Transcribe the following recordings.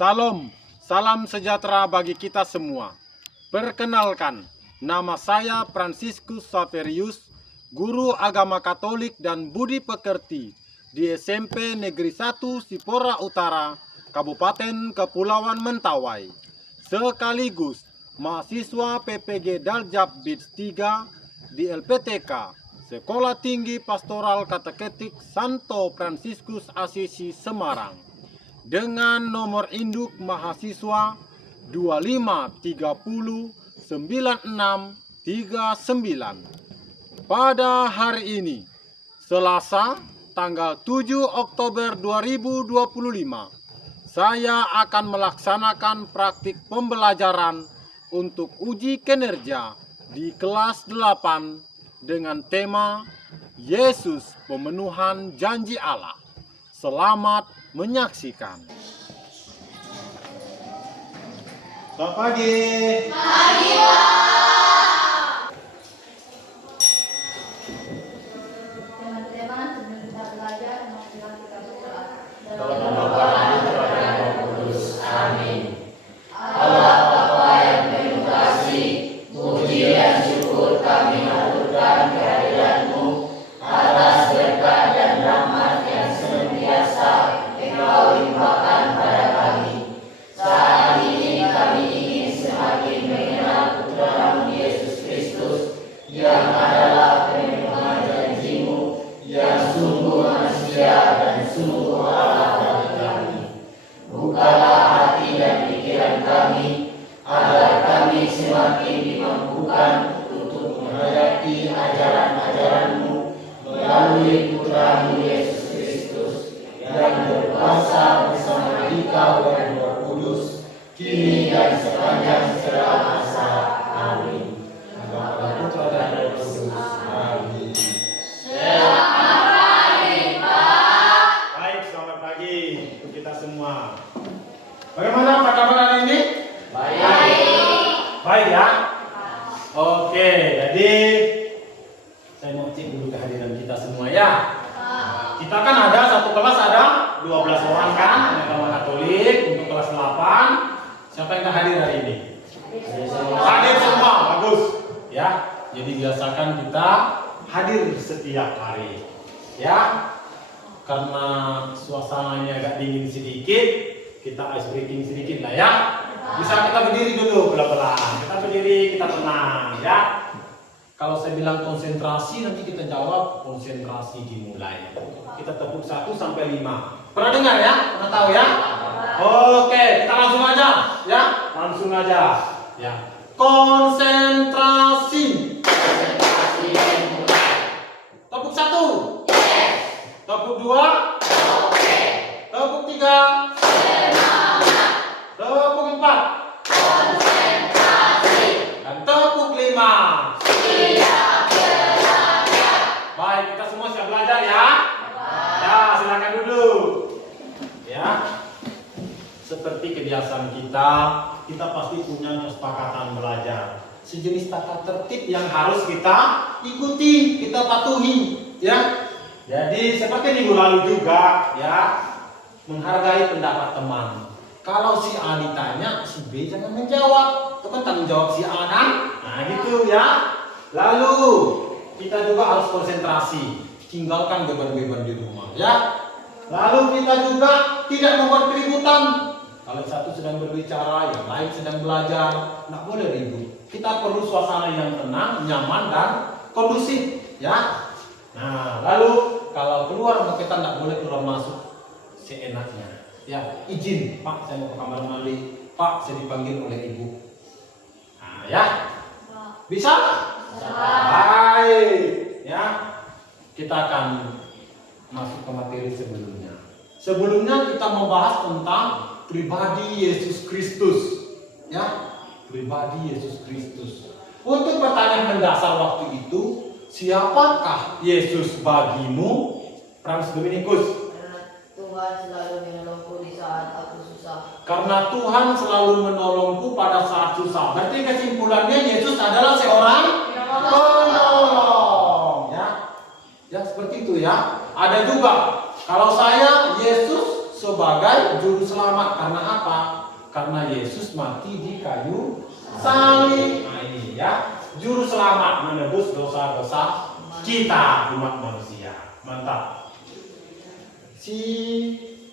Salam, salam sejahtera bagi kita semua. Perkenalkan, nama saya Fransiskus Saverius, guru agama Katolik dan budi pekerti di SMP Negeri 1 Sipora Utara, Kabupaten Kepulauan Mentawai. Sekaligus mahasiswa PPG Daljab BIDS 3 di LPTK, Sekolah Tinggi Pastoral Kateketik Santo Fransiskus Asisi Semarang. Dengan nomor induk mahasiswa 25309639. Pada hari ini, Selasa, tanggal 7 Oktober 2025, saya akan melaksanakan praktik pembelajaran untuk uji kinerja di kelas 8 dengan tema Yesus Pemenuhan Janji Allah. Selamat menyaksikan. Selamat pagi. Pagi, Pak. Teman-teman, sebelum kita belajar, marilah kita berdoa. Dalam nama Bapa dan Putra dan Roh Kudus. Amin. Allah Bapa yang penuh kasih, puji dan syukur kami haturkan kehadiran-Mu atas berkat dan rahmat yang senantiasa Engkau limpahkan pada kami. Saat ini kami ingin semakin mengenal Putra-Mu Yesus Kristus yang adalah pemenuhan janji-Mu, yang sungguh manusia dan sungguh Allah bagi kami. Bukalah hati dan pikiran kami, agar kami semakin dimampukan untuk menghayati ajaran-ajaran-Mu melalui Putra-Mu Yesus Kristus yang berkuasa bersama Dikau dan Roh Kudus, kini dan sepanjang segala masa. Amin. Bapa, Putra dan Roh Kudus. Amin. Selamat pagi, Pak. Baik, selamat pagi untuk kita semua. Bagaimana apa kabar hari ini? Baik. Baik ya? Oke, jadi saya mau cek dulu kehadiran kita semua ya. Kita kan ada satu kelas, ada 12 orang kan, agama Katolik untuk kelas 8. Siapa yang hadir hari ini? Hadir semua, bagus. Ya, jadi biasakan kita hadir setiap hari. Ya, karena suasananya agak dingin sedikit, kita ice breaking sedikit lah ya. Bisa kita berdiri dulu pelan-pelan. Kita berdiri, kita tenang ya. Kalau saya bilang konsentrasi, nanti kita jawab konsentrasi dimulai. Kita tepuk 1 sampai 5. Pernah dengar ya? Pernah tahu ya? Oke, kita langsung aja ya. Langsung aja ya. Konsentrasi. Tepuk 1. Tepuk 2. Tepuk 3. Tepuk 4. Dan tepuk 5. Baik, kita semua siap belajar ya? Ya, silakan duduk. Ya. Seperti kebiasaan kita pasti punya kesepakatan belajar. Sejenis tata tertib yang harus kita ikuti, kita patuhi, ya. Jadi seperti minggu lalu juga, ya, menghargai pendapat teman. Kalau si A ditanya, si B jangan menjawab. Itu kan tanggung jawab si A kan? Nah, gitu ya. Lalu kita juga harus konsentrasi, tinggalkan beban-beban di rumah, ya. Lalu kita juga tidak membuat keributan. Kalau satu sedang berbicara, yang lain sedang belajar, nggak boleh ribut. Kita perlu suasana yang tenang, nyaman dan kondusif, ya. Nah, lalu kalau keluar kita nggak boleh keluar masuk seenaknya, ya. Izin, Pak, saya mau ke kamar mandi. Pak, saya dipanggil oleh Ibu. Nah, ya. Bisa? Baik, ya. Kita akan masuk ke materi sebelumnya. Sebelumnya kita membahas tentang pribadi Yesus Kristus, ya. Pribadi Yesus Kristus. Untuk pertanyaan mendasar waktu itu, siapakah Yesus bagimu? Frans Dominikus. Tuhan selalu menolongku di saat aku susah. Karena Tuhan selalu menolongku pada saat susah. Berarti kesimpulannya Yesus adalah seorang penolong, ya. Ya seperti itu ya. Ada juga kalau saya Yesus sebagai juru selamat. Karena apa? Karena Yesus mati di kayu salib. Nah ini ya, juru selamat menebus dosa-dosa kita umat manusia. Mantap.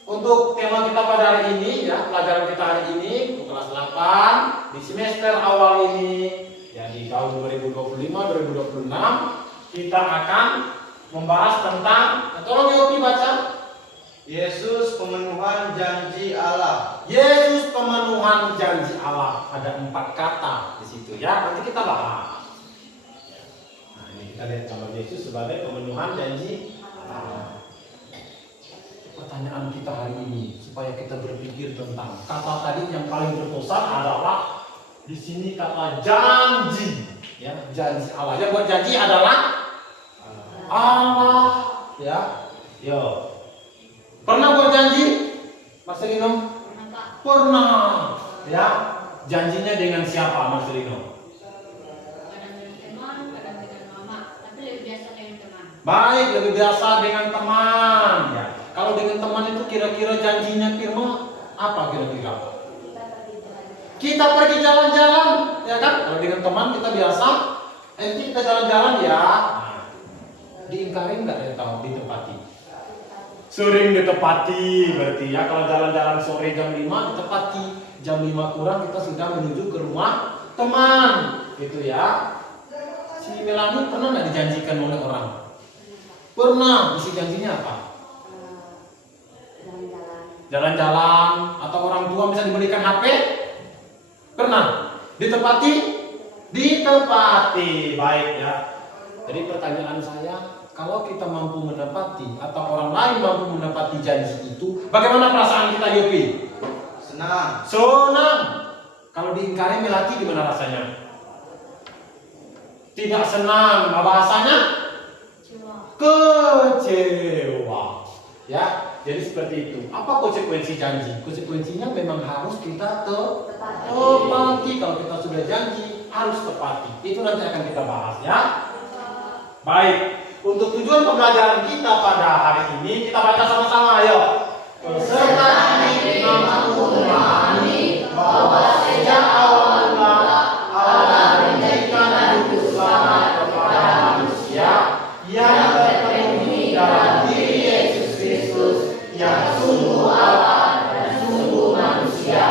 Untuk tema kita pada hari ini ya, pelajaran kita hari ini kelas 8 di semester awal ini ya, di tahun 2025-2026 kita akan membahas tentang, tolong Yopi baca. Yesus pemenuhan janji Allah. Yesus pemenuhan janji Allah. Ada 4 kata di situ ya, nanti kita bahas. Nah ini kita lihat kalau Yesus sebagai pemenuhan janji Allah. Pertanyaan kita hari ini supaya kita berpikir tentang kata tadi yang paling berpesan adalah di sini kata janji, ya, janji Allah. Yang buat janji adalah Allah, ya. Yo, pernah buat janji, Marcelino? Pernah, ya. Janjinya dengan siapa, Marcelino? Kadang dengan teman, kadang dengan mama, tapi lebih biasa dengan teman. Baik, lebih biasa dengan teman, ya. Kalau dengan teman itu kira-kira janjinya Firman apa kira-kira? Kita pergi jalan-jalan, ya kan? Kalau dengan teman kita biasa, kita jalan-jalan ya. Nah, diingkarin nggak ya tahu ditepati? Sering ditepati berarti ya. Kalau jalan-jalan sore jam 5 ditepati, jam 5 kurang kita sudah menuju ke rumah teman, gitu ya. Si Melani pernah nggak dijanjikan oleh orang? Pernah. Isi janjinya apa? Jalan-jalan, atau orang tua bisa diberikan HP? Pernah? Ditepati? Ditepati, baik ya. Jadi pertanyaan saya, kalau kita mampu menepati atau orang lain mampu menepati janji itu, bagaimana perasaan kita, Yopi? Senang. Senang. Kalau diingkari Melati gimana rasanya? Tidak senang, bahasanya? Kecewa. Ya, jadi seperti itu. Apa konsekuensi janji? Konsekuensinya memang harus kita tepati. Kalau kita sudah janji, harus tepati. Itu nanti akan kita bahas ya. Baik, untuk tujuan pembelajaran kita pada hari ini, kita baca sama-sama, ayo. Serta mampu memahami bahwa sejak awal mula Allah menjadikan hidup selamat kepada manusia yang terpenuhi dalam diri Yesus Kristus yang sungguh Allah dan sungguh manusia,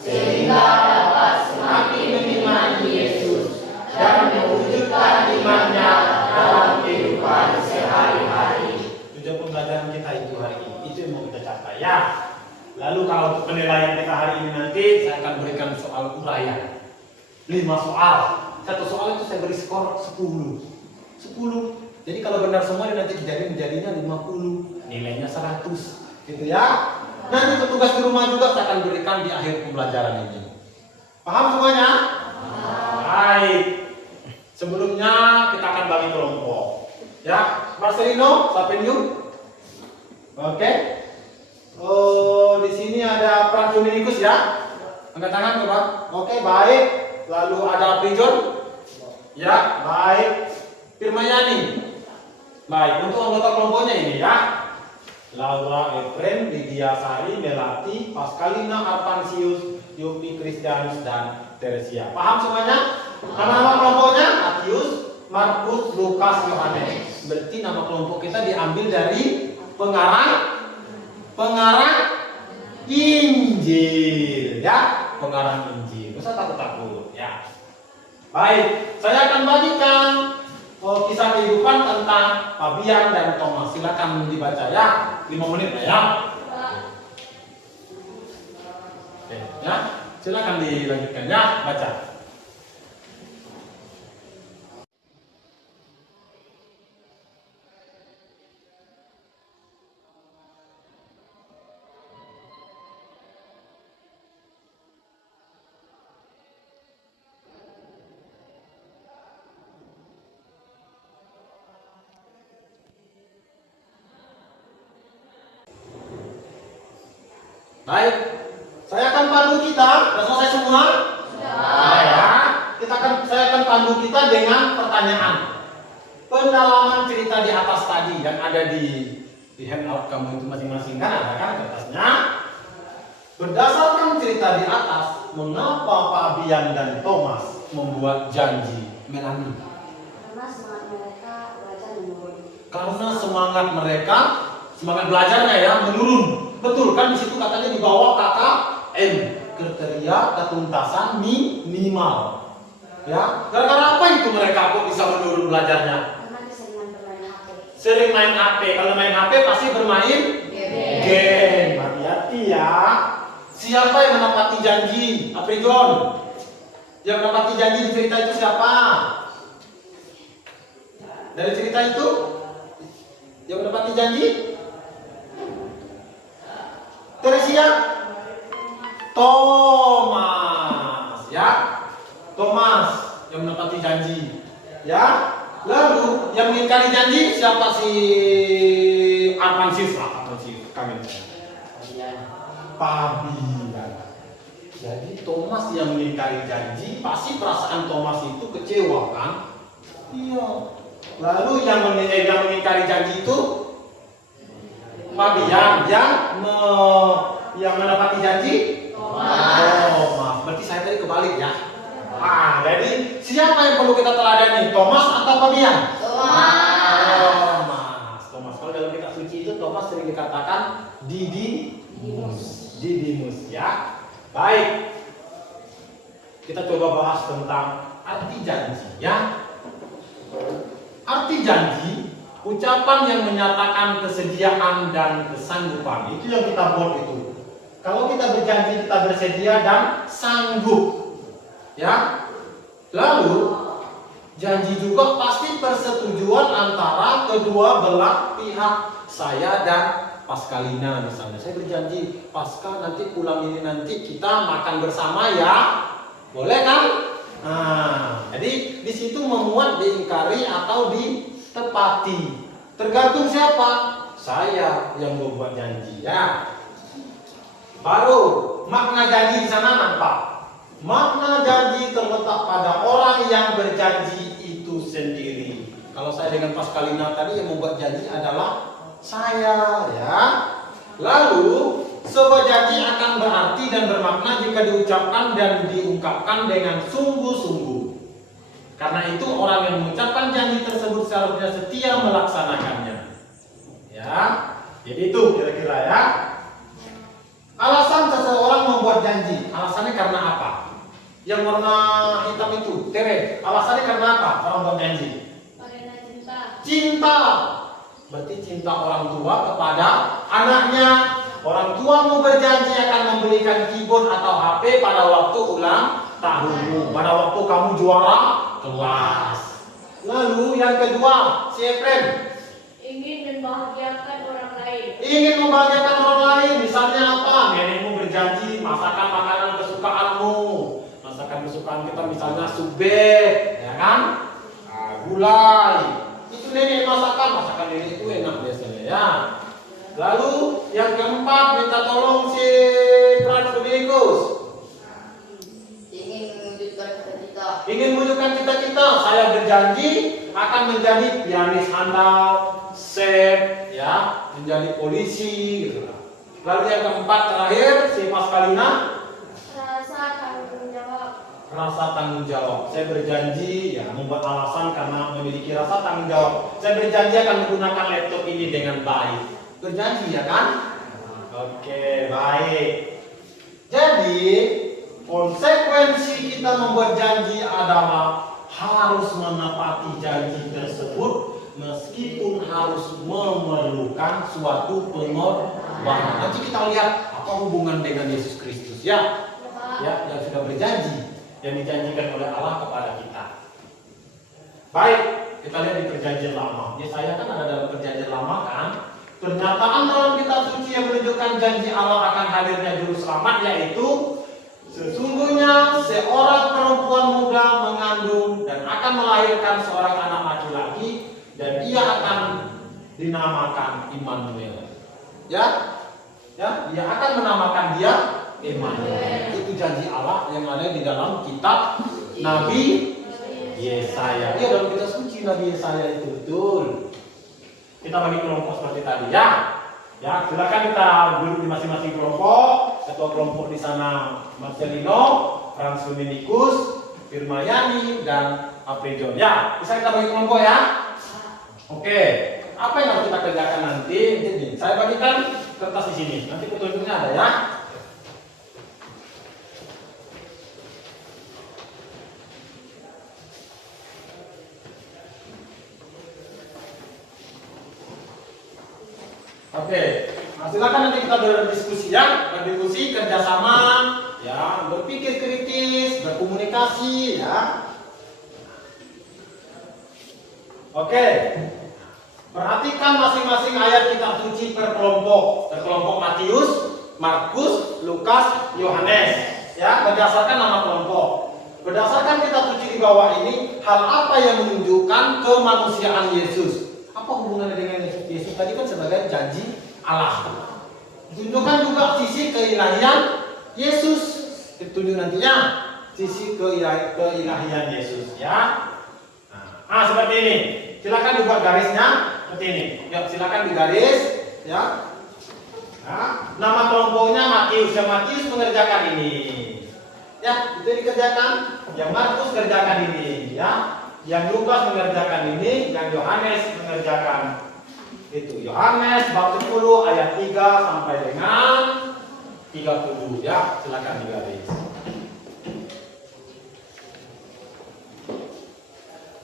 sehingga dapat semakin mengimani Yesus dan mewujudkan imannya dalam kehidupan sehari-hari. Tujuan pembelajaran kita itu hari ini, itu yang mau kita capai ya. Lalu kalau penilaian kita hari ini nanti saya akan berikan soal uraian 5 soal. Satu soal itu saya beri skor 10. Jadi kalau benar semua nanti jadinya 50, nilainya 100, gitu ya. Nanti petugas di rumah juga saya akan berikan di akhir pembelajaran ini. Paham semuanya? Baik. Sebelumnya kita akan bagi kelompok. Ya, Marcelino, Sapeniu. Oke. Oh, di sini ada Pradjunikus ya. Angkat tangan coba. Oke, baik. Lalu ada Prijon. Ya, baik. Firmayani. Baik, untuk anggota kelompoknya ini ya. Laura Efren, Lydia Sari, Melati, Pascalina Arpansius, Yopi Kristianus, dan Teresia. Paham semuanya? Nama-nama kelompoknya Matius, Markus, Lukas, Yohanes. Berarti nama kelompok kita diambil dari pengarang Injil ya. Pengarang Injil. Gak usah takut-takut ya. Baik, saya akan bagikan kisah kehidupan tentang Fabian dan Thomas. Silakan dibaca ya, 5 menit ya. Oke, ya, silakan dilanjutkan ya, baca. Baik, saya akan pandu kita. Sudah selesai semua? Sudah. Ya, saya akan pandu kita dengan pertanyaan. Pendalaman cerita di atas tadi yang ada di Di handout kamu itu masing-masing kan ada kan kertasnya. Berdasarkan cerita di atas, mengapa Fabian dan Thomas membuat janji? Melani. Karena semangat mereka belajar menurun. Karena semangat belajarnya ya menurun. Betul kan di situ katanya di bawah kata M, kriteria ketuntasan minimal. Ya, gara-gara apa itu mereka kok bisa menurun belajarnya? Karena keseringan bermain HP. Sering main HP. Kalau main HP pasti bermain game. Hati-hati ya. Siapa yang menepati janji? April John. Yang menepati janji di cerita itu siapa? Dari cerita itu yang menepati janji? Teresia? Thomas, ya. Thomas yang menepati janji. Ya. Lalu yang mengingkari janji siapa si Armansis lah, kami. Fabian. Jadi Thomas yang mengingkari janji, pasti perasaan Thomas itu kecewa kan? Iya. Lalu yang mengingkari janji itu Fabian yang menepati janji Thomas. Berarti saya tadi kebalik ya. Jadi siapa yang perlu kita teladani? Thomas atau Fabian? Thomas. Kalau dalam kitab suci itu Thomas sering dikatakan Didimus ya. Baik. Kita coba bahas tentang arti janji ya. Arti janji, ucapan yang menyatakan kesediaan dan kesanggupan. Itu yang kita buat itu. Kalau kita berjanji kita bersedia dan sanggup. Ya. Lalu janji juga pasti persetujuan antara kedua belah pihak. Saya dan Paskalina misalnya, saya berjanji Pascal nanti pulang ini nanti kita makan bersama ya, boleh kan? Jadi di situ memuat diingkari atau ditepati, tergantung siapa. Saya yang membuat janji ya. Baru makna janji di sana nampak. Makna janji terletak pada orang yang berjanji itu sendiri. Kalau saya dengan Paskalina tadi yang membuat janji adalah saya ya. Lalu sebuah janji akan berarti dan bermakna jika diucapkan dan diungkapkan dengan sungguh-sungguh. Karena itu orang yang mengucapkan janji tersebut seharusnya setia melaksanakannya. Ya. Jadi itu kira-kira ya. Alasan seseorang membuat janji, alasannya karena apa? Yang warna hitam itu, Tere, alasannya karena apa orang buat janji? Karena cinta. Cinta. Berarti cinta orang tua kepada anaknya. Orang tua mau berjanji akan membelikan keyboard atau HP pada waktu ulang tahunmu, pada waktu kamu juara kelas. Lalu yang kedua, si Efren Ingin membahagiakan orang lain. ingin membahagiakan orang lain. Misalnya apa? Nenekmu berjanji masakan makanan kesukaanmu. Masakan kesukaan kita misalnya subek, ya kan? Gulai. Itu nenek masakan nenek itu enak biasanya ya. Lalu yang keempat minta tolong si Franciscus. Ingin mewujudkan cita-cita. Ingin mewujudkan cita-cita. Saya berjanji akan menjadi pianis handal, chef, ya, menjadi polisi. Gitu. Lalu yang keempat terakhir si Paskalina. Rasa tanggung jawab. Saya berjanji ya membuat alasan karena memiliki rasa tanggung jawab. Saya berjanji akan menggunakan laptop ini dengan baik. Berjanji ya kan? Oke, baik. Jadi konsekuensi kita membuat janji adalah harus menepati janji tersebut meskipun harus memerlukan suatu pengorbanan. Nanti kita lihat apa hubungan dengan Yesus Kristus ya. Ya, yang sudah berjanji, yang dijanjikan oleh Allah kepada kita. Baik, kita lihat di perjanjian lama. Yesaya kan ada dalam perjanjian lama kan. Pernyataan dalam kitab suci yang menunjukkan janji Allah akan hadirnya juru selamat yaitu sesungguhnya seorang perempuan muda mengandung dan akan melahirkan seorang anak laki-laki dan dia akan dinamakan Immanuel. Ya, dia akan menamakan dia Immanuel. Itu janji Allah yang ada di dalam kitab Nabi Yesaya. Dia dalam kitab suci Nabi Yesaya itu betul. kita bagi kelompok seperti tadi ya. Ya, silakan kita duduk di masing-masing kelompok. Ketua kelompok di sana Marcelino, Frans Dominikus, Firmayani, dan Aprejon. Ya, bisa kita bagi kelompok ya. Oke, apa yang harus kita kerjakan nanti? Ini, saya bagikan kertas di sini. Nanti petunjuknya ada ya. Oke, nah, silakan nanti kita berdiskusi ya, berdiskusi kerjasama, ya, berpikir kritis, berkomunikasi, ya. Oke, perhatikan masing-masing ayat kitab suci per kelompok Matius, Markus, Lukas, Yohanes, ya, berdasarkan nama kelompok. Berdasarkan kitab suci di bawah ini, hal apa yang menunjukkan kemanusiaan Yesus? Apa hubungannya dengan Yesus? Yesus tadi kan sebagai janji Allah. Tunjukkan juga sisi keilahian Yesus. Ditunjuk nantinya sisi keilahian Yesus ya. Nah, seperti ini. Silakan dibuat garisnya seperti ini. Ya, silakan digaris ya. Nah, nama kelompoknya Matius. Yang Matius mengerjakan ini. Ya, itu dikerjakan. Yang Markus kerjakan ini ya. Yang Lukas mengerjakan ini, yang Yohanes mengerjakan itu. Yohanes bab 10 ayat 3 sampai dengan 30 ya, silakan digaris.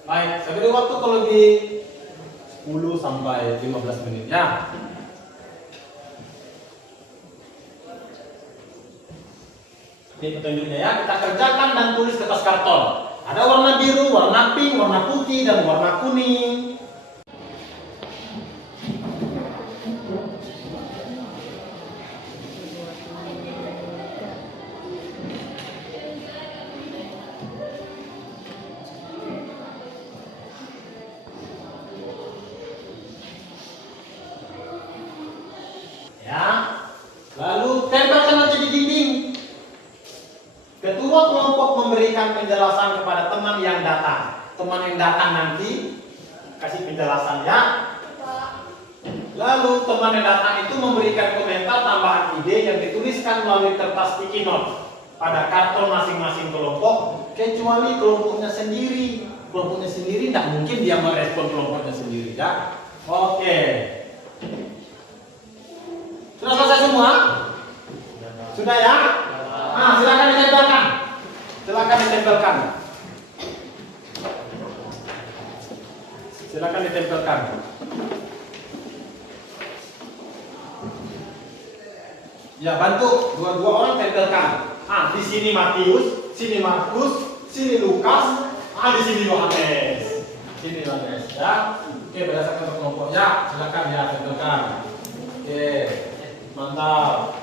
Baik, saya beri waktu kalau lebih 10 sampai 15 menit ya. Ini petunjuknya ya, kita kerjakan dan tulis ke kertas karton. Ada warna biru, warna pink, warna putih, dan warna kuning. Ya, lalu tempelkan aja di dinding. Ketua kelompok memberikan penjelasan kepada teman yang datang. Teman yang datang nanti kasih penjelasan ya. Lalu teman yang datang itu memberikan komentar tambahan ide yang dituliskan melalui kertas sticky note pada karton masing-masing kelompok, kecuali kelompoknya sendiri. Kelompoknya sendiri tidak mungkin dia merespon kelompoknya sendiri ya. Oke. Sudah selesai semua? Sudah ya? Nah, silakan ditempelkan. Silakan ditempelkan. Silakan ditempelkan. Ya, bantu dua-dua orang tempelkan. Ah, di sini Matius, sini Markus, sini Lukas, di sini Yohanes. Sini Yohanes ya. Oke, berdasarkan kelompoknya, silakan ya tempelkan. Oke, mantap.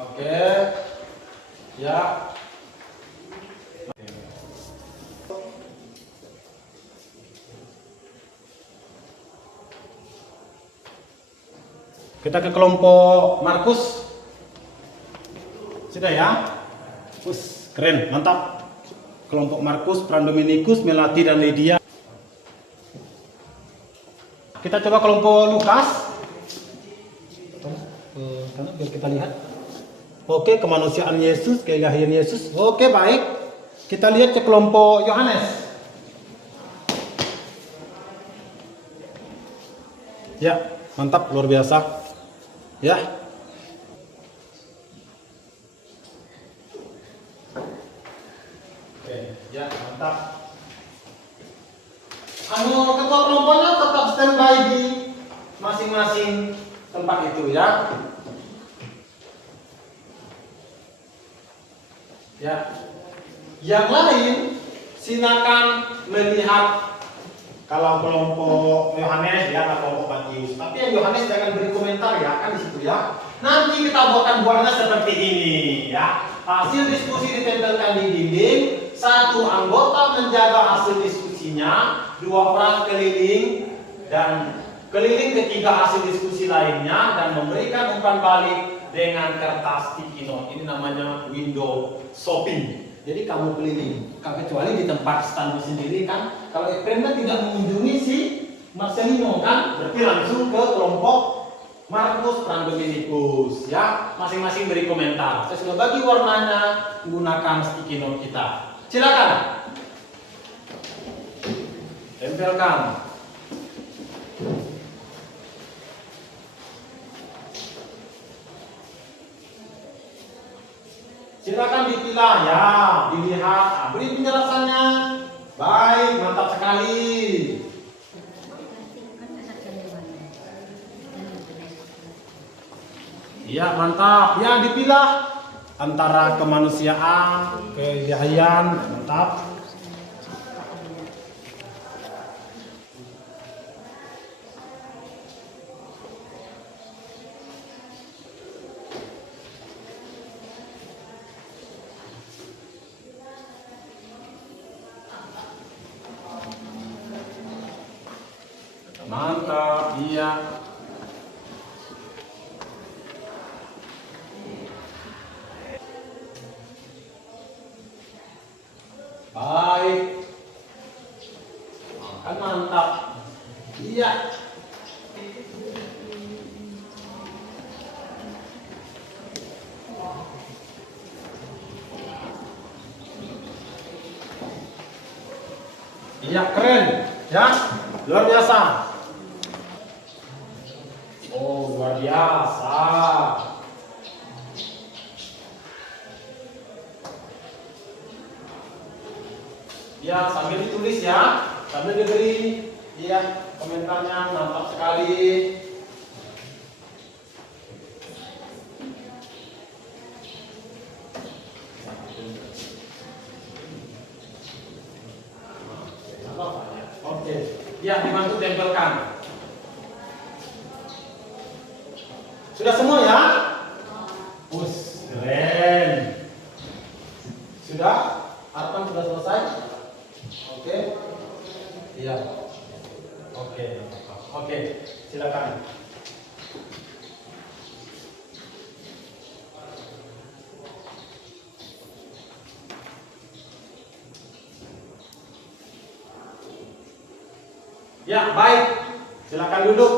Oke, ya. Kita ke kelompok Markus. Sudah ya? Keren, mantap. Kelompok Markus, Fran Dominikus, Melati dan Lydia. Kita coba kelompok Lukas. Biar kita lihat. Oke, kemanusiaan Yesus, keilahian Yesus. Oke, baik. Kita lihat ke kelompok Yohanes. Ya, mantap, luar biasa. Ya. Oke, ya, mantap. Ketua kelompoknya tetap standby di masing-masing tempat itu ya. Ya. Yang lain silakan melihat kalau kelompok Yohanes ya, kelompok Matius. Tapi yang Yohanes jangan beri komentar ya, kan di situ ya. Nanti kita buatnya seperti ini ya. Hasil diskusi ditempelkan di dinding. Satu anggota menjaga hasil diskusinya, 2 orang keliling dan keliling ketiga hasil diskusi lainnya dan memberikan umpan balik dengan kertas sticky note. Ini namanya window shopping. Jadi kamu keliling, kecuali di tempat standmu sendiri kan. Kalau Efrem kan tidak mengunjungi si Marcelino kan, berarti langsung ke kelompok Markus dan Dominikus ya. Masing-masing beri komentar. Saya sudah bagi warnanya menggunakan sticky note kita. Silakan. Tempelkan. Silakan dipilah ya, dilihat. Nah, beri penjelasannya. Baik, mantap sekali. Iya, mantap. Ya, dipilah antara kemanusiaan, keilahian, mantap. Mantap, iya. Baik. Kan mantap. Iya. Iya, keren. Ya, luar biasa. Oh, luar biasa. Ya, sambil ditulis ya, sambil diberi ya komentarnya, mantap sekali. Oke, ya dibantu tempelkan. Sudah semua ya? Us, keren. Sudah? Harapan sudah selesai? Oke. Iya. Oke. Oke, silakan. Ya, baik. Silakan duduk.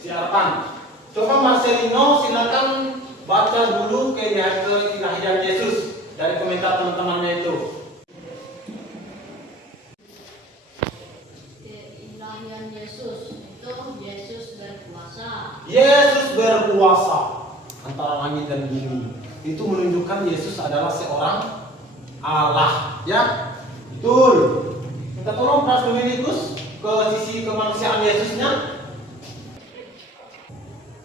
Si Harapan. Coba Marcelino silakan baca dulu keilahian Yesus dari komentar teman-temannya itu. Keilahian Yesus itu Yesus berkuasa. Yesus berkuasa antara langit dan bumi. Itu menunjukkan Yesus adalah seorang Allah, ya? Betul. Minta tolong Pras Dominikus ke sisi kemanusiaan Yesusnya.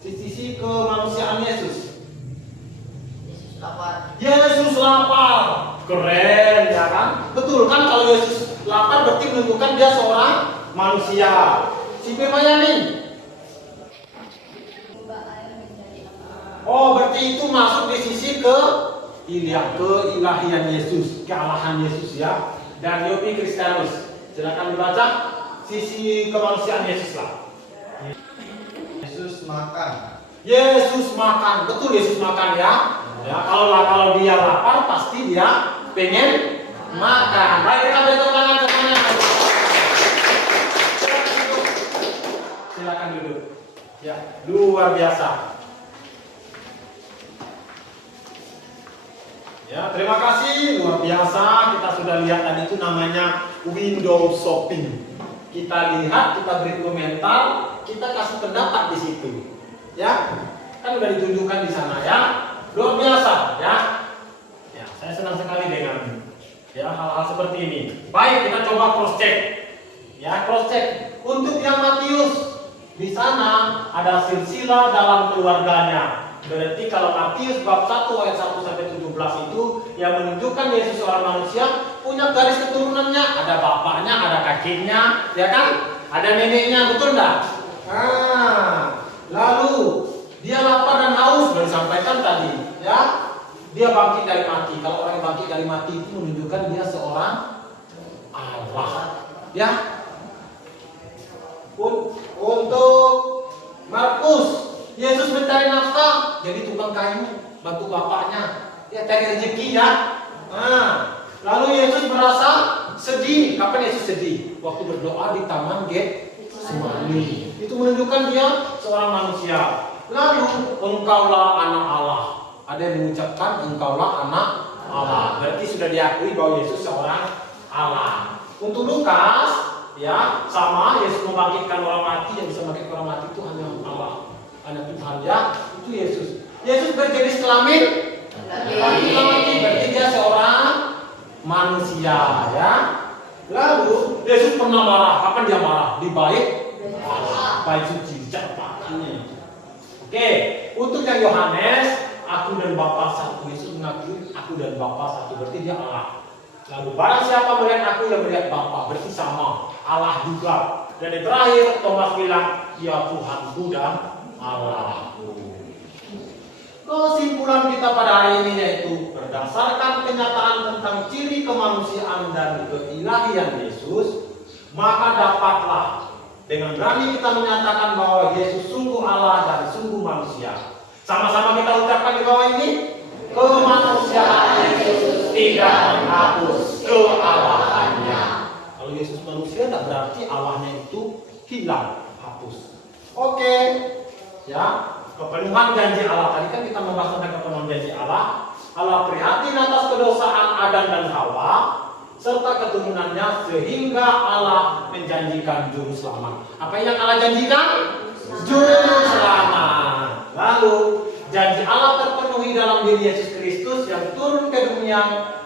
Sisi kemanusiaan Yesus. Yesus lapar. Yesus lapar. Keren ya kan? Betul kan, kalau Yesus lapar berarti menunjukkan dia seorang manusia. Si Mayani. Ubah air menjadi apa? Oh, berarti itu masuk di sisi keilahian Yesus, kealahan Yesus ya. Dan Yopi Kristalus. Silakan dibaca sisi kemanusiaan Yesus lah. Yesus makan. Yesus makan, betul Yesus makan ya. Ya, kalau dia lapar pasti dia pengen makan. Baik, kita beri tepuk tangan semuanya. Silakan duduk. Ya, luar biasa. Ya, terima kasih, luar biasa. Kita sudah lihat tadi itu namanya window shopping. Kita lihat, kita beri komentar, kita kasih pendapat di situ. Ya, kan udah ditunjukkan di sana ya. Luar biasa ya. Ya, saya senang sekali dengan ya hal-hal seperti ini. Baik, kita coba cross check. Ya, cross check. Untuk yang Matius, di sana ada silsilah dalam keluarganya. Berarti kalau Matius bab 1 ayat 1 sampai 17 itu yang menunjukkan Yesus seorang manusia punya garis keturunannya, ada bapaknya, ada kakeknya, ya kan? Ada neneknya, betul enggak? Nah, lalu dia lapar dan haus, sudah disampaikan tadi, ya. Dia bangkit dari mati. Kalau orang yang bangkit dari mati itu menunjukkan dia seorang Allah, ya. Untuk Markus, Yesus mencari nafkah, jadi tukang kayu, bantu bapaknya, ya cari rezeki ya. Nah, Lalu Yesus merasa sedih. Kapan Yesus sedih? Waktu berdoa di Taman Getsemani. Itu menunjukkan dia seorang manusia. Lalu engkaulah anak Allah. Ada yang mengucapkan engkaulah anak Allah. Berarti sudah diakui bahwa Yesus seorang Allah. Untuk Lukas, ya sama, Yesus membangkitkan orang mati. Yang bisa membangkitkan orang mati itu hanya Allah, hanya Tuhan, ya. Itu Yesus. Yesus berjenis kelamin laki-laki, berarti dia seorang manusia, ya. Lalu Yesus pernah marah. Kapan dia marah? Di bait Allah, bait suci, catatannya. Oke, untuk yang Yohanes, aku dan Bapa satu. Yesus mengakui aku dan Bapa satu, berarti dia Allah. Lalu barang siapa melihat aku yang melihat Bapa, berarti sama, Allah juga. Dan yang terakhir Thomas bilang, ya Tuhanku dan Allahku. Kesimpulan kita pada hari ini yaitu berdasarkan kenyataan tentang ciri kemanusiaan dan keilahian Yesus, maka dapatlah dengan berani kita menyatakan bahwa Yesus sungguh Allah dan sungguh manusia. Sama-sama kita ucapkan di bawah ini, kemanusiaan Yesus tidak menghapus kealahannya. Kalau Yesus manusia, tidak berarti Allahnya itu hilang, hapus. Oke, ya. Kepenuhan janji Allah. Tadi kan kita membahas tentang kepenuhan janji Allah. Allah prihatin atas kedosaan Adam dan Hawa serta keturunannya sehingga Allah menjanjikan juru selamat. Apa yang Allah janjikan? Juru selamat. Lalu janji Allah terpenuhi dalam diri Yesus Kristus yang turun ke dunia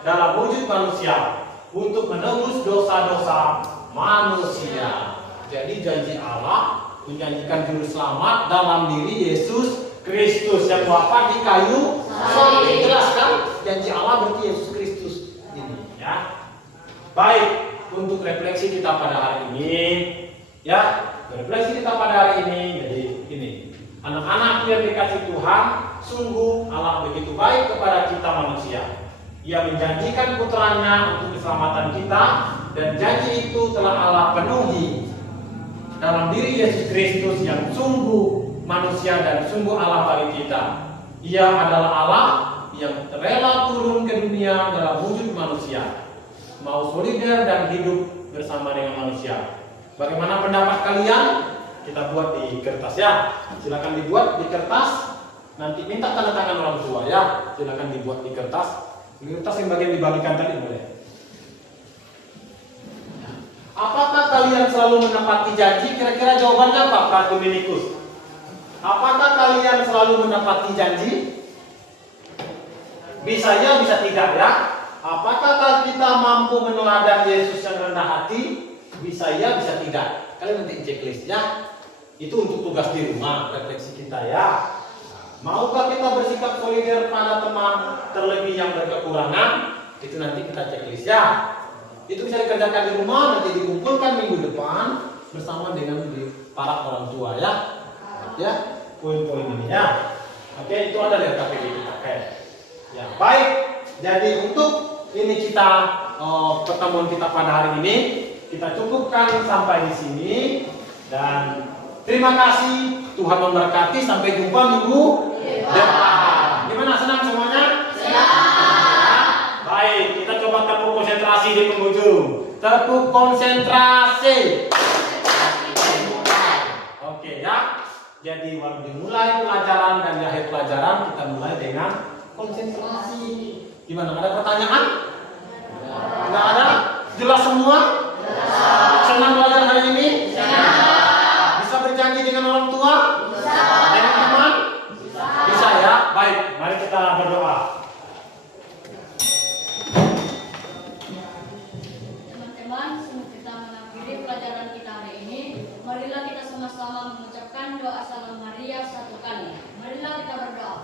dalam wujud manusia untuk menebus dosa-dosa manusia. Jadi janji Allah menjanjikan juru selamat dalam diri Yesus Kristus yang wafat di kayu salib. Jelas kan? Janji Allah berarti Yesus Kristus ini, ya. Baik, untuk refleksi kita pada hari ini, ya, refleksi kita pada hari ini. Jadi ini, anak-anak yang dikasih Tuhan, sungguh Allah begitu baik kepada kita manusia. Ia menjanjikan putranya untuk keselamatan kita, dan janji itu telah Allah penuhi dalam diri Yesus Kristus yang sungguh manusia dan sungguh Allah bagi kita. Ia adalah Allah yang rela turun ke dunia dalam wujud manusia, mau solider dan hidup bersama dengan manusia. Bagaimana pendapat kalian? Kita buat di kertas, ya. Silakan dibuat di kertas. Nanti minta tanda tangan orang tua, ya. Silakan dibuat di kertas. Di kertas yang bagian dibagikan tadi boleh. Apakah kalian selalu menepati janji? Kira-kira jawabannya apa, Pak Dominikus? Apakah kalian selalu menepati janji? Bisa ya, bisa tidak, ya. Apakah kita mampu meneladan Yesus yang rendah hati? Bisa ya, bisa tidak. Kalian nanti checklist, ya. Itu untuk tugas di rumah, refleksi kita, ya. Maukah kita bersikap solider pada teman terlebih yang berkekurangan? Itu nanti kita checklist, ya. Itu bisa dikerjakan di rumah, nanti dikumpulkan minggu depan bersama dengan para orang tua, ya. Ya, poin-poin ini, ya. Oke, itu ada di KPD kita. Oke. Ya, baik. Jadi untuk ini kita pertemuan kita pada hari ini kita cukupkan sampai di sini, dan terima kasih. Tuhan memberkati. Sampai jumpa minggu depan. Gimana, senang semuanya? Baik, kita coba tepuk konsentrasi di penghujung. Tepuk konsentrasi. Oke, ya. Jadi dimulai pelajaran dan di akhir pelajaran kita mulai dengan konsentrasi. Gimana? Ada pertanyaan? Enggak ada? Jelas semua? Senang belajar hari ini? Bisa berjanji dengan orang tua? Dengan teman? Bisa, ya. Baik, mari kita berdoa. Pelajaran kita hari ini, marilah kita sama-sama mengucapkan doa Salam Maria satu kali. Marilah kita berdoa.